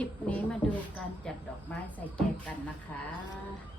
คลิปนี้มาดูการจัดดอกไม้ใส่แกงกันนะคะ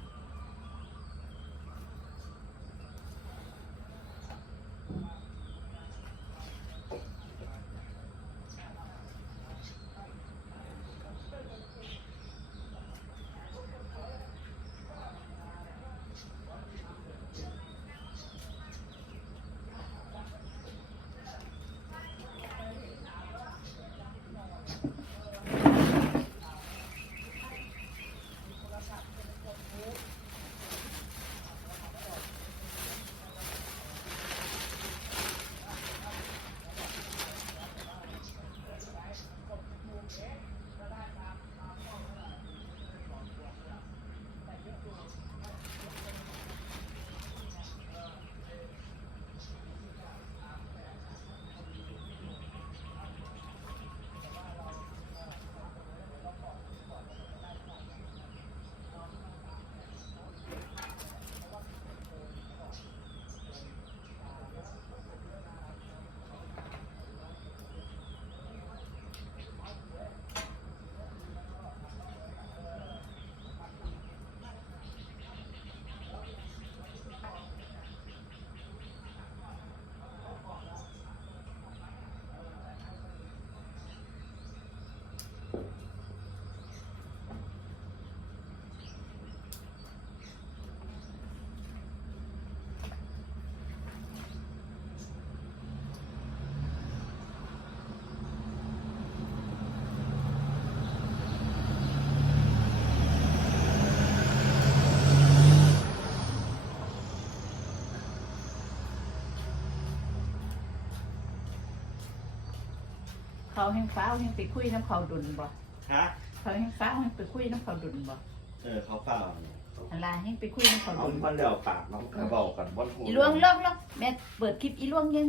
เขาแห้งฟ้าวแห้งไปคุยน้ำเขาดุนบ่ฮะเขาแห้งฟ้าวแห้งไปคุยน้ำเขาดุนบ่เออเขาเปล่าเนี่ยอันลาแห้งไปคุยน้ำเขาเอาดุนมันเดี่ยวปากน้องกระเบากันบนหูอีลวงลวงลวงแม่เปิดคลิปอีลวงยัง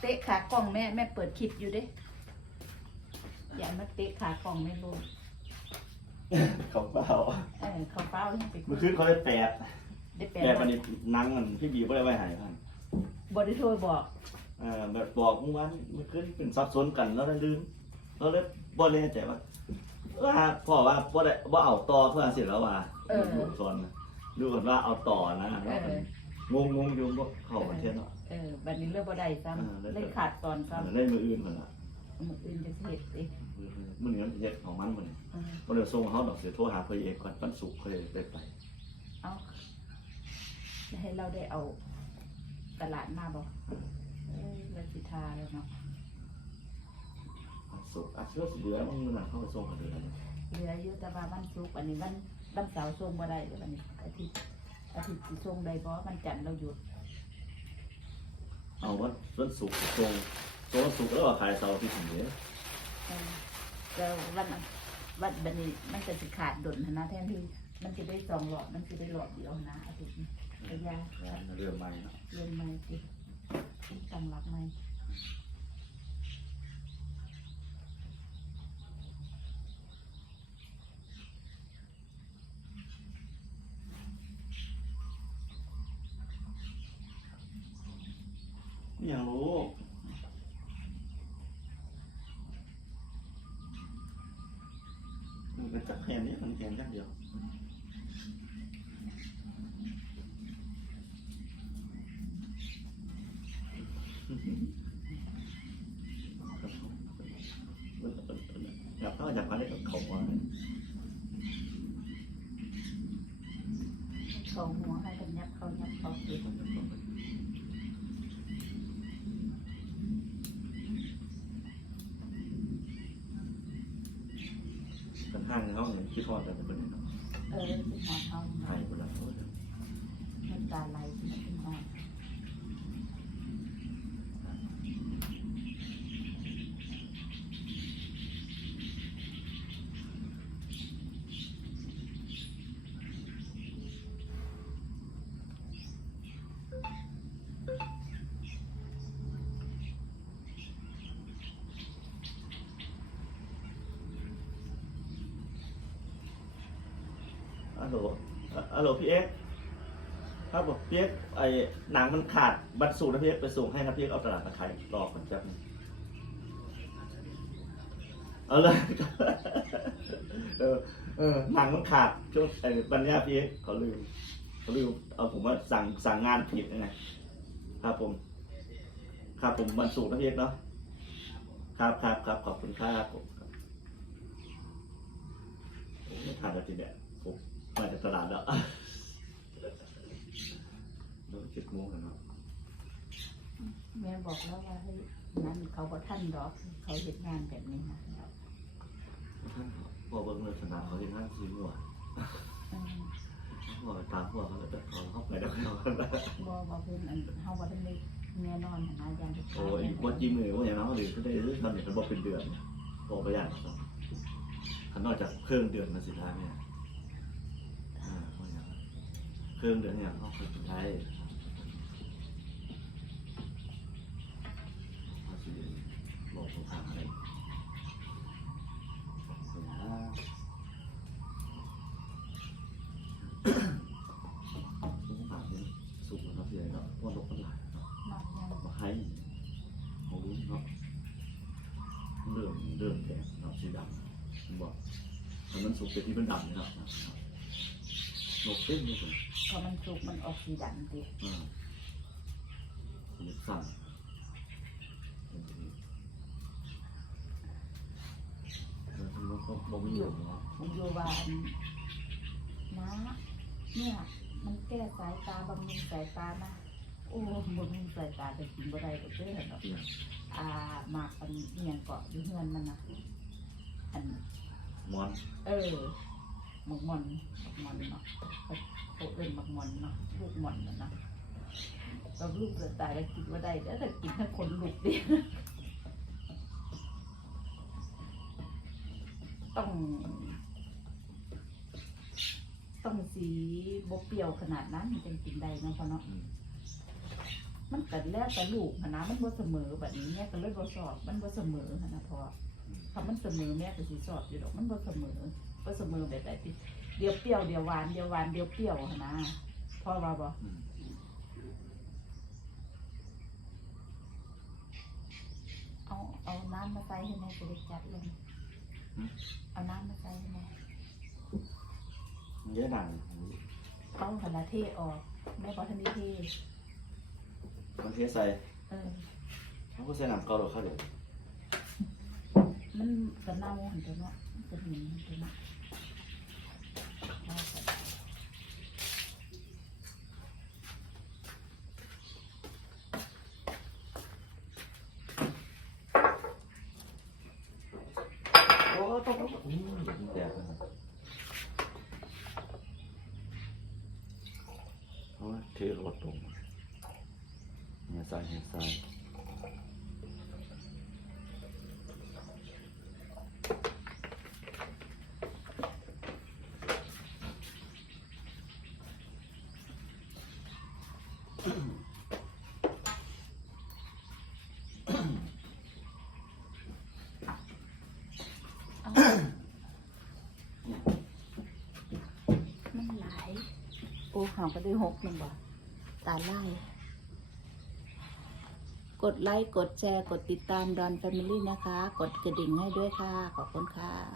เตะขากล้องแม่แม่เปิดคลิปอยู่เด้อย่ามาเตะขากล้องแม่ลูกเขาเปล่าเออเขาฟ้าวแห้งไปคุเมื่อยคืนเขาได้แปดได้แปลแปดว่าวันนี้นั่งมันพี่บีก็ได้ไว้ใหายท่านบริโทรบอกเออแบบบอกเมื่อวานเมื่อคืนเป็นซับซ้อนกันแล้วได้ลืมเราเลยบ่แน่ใจว่าว่าพ่อว่าบ่ได้บ่เอาต่อเพื่อนเสร็จแล้วว่าเออสอนดูก่อนว่าเอาต่อนะเออ งงงงอยู่บ่เข้าประเทศเนาะ เออบัดนี้เลิกบ่ได้ซ้เออเลิกำเลยขาดตอนซ้ได้มืออื่นเหมือนละำมืออื่นจะเฮ็ดสิมือนี้มันเฮ็ดของมันมันเออบ่ได้ส่งเฮาดอกเสียโทรหาเพิ่นเองก่อนวันศุกร์เคยได้ไป เอาจะให้เราได้เอาตลาดมาบ่ เออเราสิทาแล้วเนาะวันศุกร์อาชีพสิเหลือมันน่ะเขาไปส่งกันเดือนเหลืออยู่แต่ว่าวันศุกร์อันนี้วันวันเสาร์ส่งบ่ได้เดี๋ยววันนี้อาทิตย์อาทิตย์สิส่งได้บ่วันจันทร์เราหยุดเอาวันวันศุกร์ส่งส่งวันศุกร์แล้วก็ขายเสาร์อาที่ถึงเด้อเออแล้ววันนั้นวันบัดนี้มันจะสิขาดดนหั้นนะแทนที่มันจะได้สองหลอดมันจะได้หลอดเดียวนะอาทิตย์นี้ระยะเรื่องใหม่เนาะเรียนใหม่สิ ตั้งหลักใหม่ไม่ากรู้มันเป็นจักแค่นี้มันแค่อย่างเดียวอยากเข้าอยากมา ได้กับเขาว่าเขาหัวให้กันยับเขายับเขาเก็บกันห้างเขาเนี่ยคิดทอดกันเป็นเออเป็นหอเขาไทยคนละคนน้ำตาไหลเป็นหอ ฮัลโหลฮัลโหลพี่เอ็กครับผมพี่เอ็กไอ้หนังมันขาดบัตรสูตรนะพี่เอ็กไปส่งให้นะพี่เอ็กเอาตลาดมาขายรอก่อนแป๊บนึงเอาเลยเออเออหนังมันขาดช่วงไอ้ปัญญาพี่เอ็กเขาลืมเขาลืมเอาผมว่าสั่งสั่งงานผิดยังไงครับผม ครับผมวันศุกร์นะพี่เอ็กเนาะครับครับครับขอบคุณครับผมโอ้ไม่ทานแล้วทีเนี้ย มมาจากตลาดแล้วเริ่มเจ็ดโมงแล้วเนาะแม่บอกแล้วว่าเฮ้ยนั้นเขาบอกท่านดอก เขาเห็นงานแบบนี้นะท่านพอเบิ้งเลยสนามเขาที่นั่งซีมัวอืมพอตามพวกเขาแล้วก็เขาเข้าไปแล้วเขาบ่บ่เพิ่นอันเฮาบ่ทันได้แน่นอนหั้นนะอย่างที่โอ้ยวันจีมือว่าอย่างนั้นเขาเลยก็ได้เรื่องทำเนี่ยเขาบอกเป็นเดือนบอกไปอย่างเขาเขานอกจากเครื่องเดือนมาสิท้ายเนี่ยอ่าว่าอย่างนั้น เครื่องเดือนเนี่ยเขาเคยสุดท้ายเขาสิบอกเขาทำอะไรอย่าต้องถามเนี่ยสุกแล้วเนาะพี่ใหญ่เนาะเพราะนกมันหลายเนาะนอกยังมาให้ของรู้เนาะเรื่องเรื่องแดงเนาะสีดำผมบอกมันมันสุกเป็นที่มันดำนะครับ นกเต้นนี่ผมพอมันสุกมันออกสีดำติอ่าสีสั่นแล้วมันก็บ่มีอยู่เนาะมันอยู่ว่าอันนะเนี่ยมันแก้สายตาบำรุงสายตานะโอ้บำรุงสายตาแต่กินบ่ได้ก็เด้อเนาะเนี่ยอ่าหมากอันเอียงเกาะอยู่เฮือนมันนะอันมอนเออ หมกหมอนหมอนเนาะเขาเอิ้นหมกหมอนเนาะลูกหมอนนะเนาะเราลูกจะตายแล้วกินว่าได้แล้วแต่กินทั้งคนลูกดิต้อง ต้องสีบกเปรี้ยวขนาดนั้นจึงกินได้เนาะพ่อเนาะมันกัแล้วแต่ลูกนะมันบ่เสมอแบบนี้แม่ก็เลยบ่สอบ มันบ่เสมอนนะพ่อถ้ามันเสมอแม่ก็สิสอบอยู่ดอกมันบ่เสมอ บ่เสมอแบบใดติเดียวเปรี้ยวเดียวหวานเดียวหวานเดียวเปรี้ยวหั่นนะพ่อว่าบ่อืม เอาเอาน้ำมาใส่ให้แม่จะได้จัดลงเอาน้ำมาใส่ให้แม่มันเยอะดังเอาหั่นละเทออกแม่บ่ทันได้เทมันเทใส่เออ เขาก็ใส่น้ำเกาหลีเขาเดี๋ยวมันก็เน่าหั่นตัวเนาะมันก็เหม็นหั่นตัวเนาะเอาไป โอ้ ต้องต้องอืมมันแตกเลยเทรถตรงเนี่ยใส่เนี่ยใส่ เอามันหลาย โอ้ หาก็ได้หกหนึ่งบ่ตาไล่กดไลค์ กดแชร์ กดติดตามดอนแฟมิลี่นะคะ กดกระดิ่งให้ด้วยค่ะ ขอบคุณค่ะ